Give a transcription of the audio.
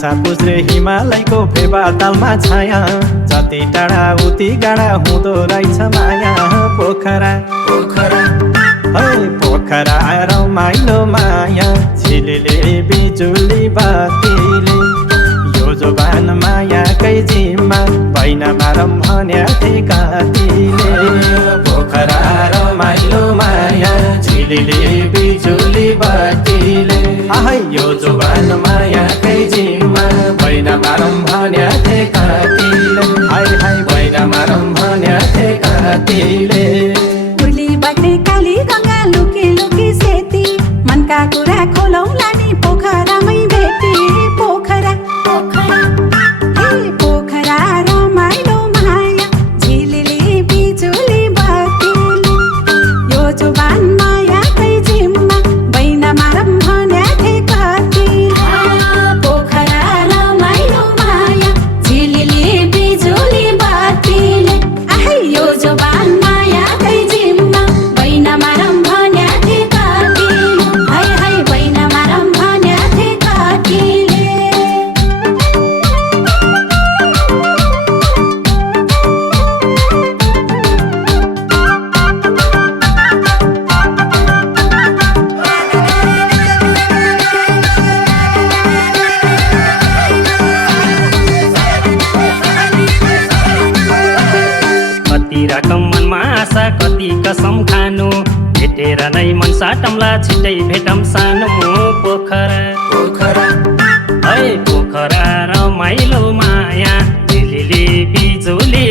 माछा पुछ्रे हिमालयको फेवा तालमा छाया, जति टाढा उति गाडा हुँदो रहेछ माया। पोखरा पोखरा है पोखरा रमाइलो माया, झिलिले बिजुली बत्तीले यो जोबान मायाकै जिम्मा भैन मारम भन्या थिए कतिले। पोखरा रमाइलो माया, झिलिले बिजुली बत्तीले आहै यो जोबान मायाकै जिम्मा भैन मारम भन्या थिए कतिले। हाय हाय भैन मारम भन्या थिए कतिले। उर्लीबाटै काली गङ्गा लुकी लुकी सेती, मनका कुरा खोलौँला नि पोखरामै भेटी। पोखरा पोखरा हे पोखरा रमाइलो माया, झिलिली बिजुली बत्तीले यो जोबान मायाकै जिम्मा भैन मारम भन्या थिए कतिले। पोखरा रमाइलो माया, झिलिली बिजुली बत्तीले आहै यो जोबान मायाकै जिम्मा भैन मारम भन्या थिए कतिले। हाय हाय भैन मारम भन्या थिए कतिले। कति रकम मनमा आशा कति कसम खानु, भेटेर नै मन साटम्ला छिट्टै भेटम सानो। पोखरा पोखरा है पोखरा रमाइलो माया, झिलिली बिजुली